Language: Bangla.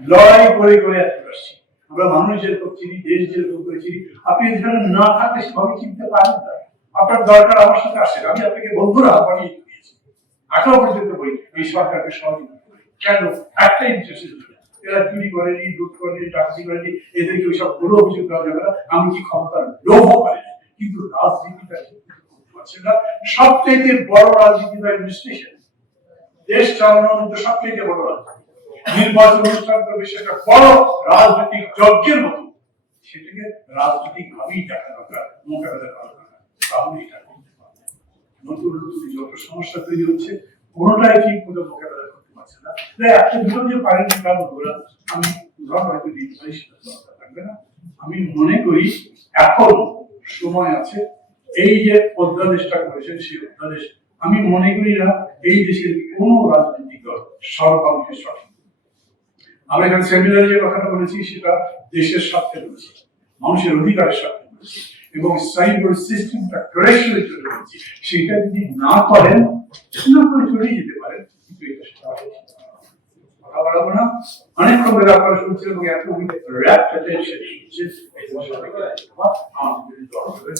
লড়াই করে করে এত আসছি আমরা মানুষ যেরকম চিনি, দেশ যেরকম চিনি, আপনি যেখানে না থাকলে সেভাবে চিনতে পারেন না। আপনার দরকার আমার সাথে আসে আমি আপনাকে বন্ধুরা বানিয়ে দিয়েছি। পর্যন্ত এই সরকারকে সহযোগিতা করি। কেন? একটা ইন্টারেস্ট এরা চুরি করেনি, লুট করেনি করেনি, এদেরকে ওইসব কোনো অভিযোগ দেওয়া যাবে না। আমি কি ক্ষমতার লোভ পারি কিন্তু রাজনীতিটা পারছে না। সবচেয়ে বড় রাজনীতি অ্যাডমিনিস্ট্রেশন দেশ চালানোর মধ্যে সবচেয়ে বড় রাজনীতি। নির্বাচন সেটা বড় রাজনৈতিক যজ্ঞের মতো। সেটাকে রাজনৈতিক ভাবেই দেখা দরকার দরকার। তাহলে এটা করতে পারবে। নতুন নতুন যত সমস্যা তৈরি হচ্ছে, কোনোটাই ঠিক মতো করতে পারছে না। তাই একটা যে পারেন আমি উদাহরণ হয়তো দিতে পারি, সেটা দরকার থাকবে না। আমি মনে করি এখন সময় আছে, এই যে অধ্যাদেশটা করেছেন, সেই অধ্যাদেশ আমি মনে করি না এই দেশের কোন রাজনৈতিক দল সর্বাংশে সঠিক। আমরা এখানে সেমিনারে যে কথাটা বলেছি, সেটা দেশের স্বার্থে বলেছি, মানুষের অধিকারের স্বার্থে বলেছি এবং সাইবার সিস্টেমটা কারেকশনের জন্য বলেছি। সেটা যদি না করেন, না করে চলেই যেতে পারেন, কিন্তু এটা কথা বাড়াবো না। অনেকক্ষণ ধরে আপনারা শুনছেন এবং এত র্যাপ অ্যাটেনশন শুনছেন আমাদের দরকার।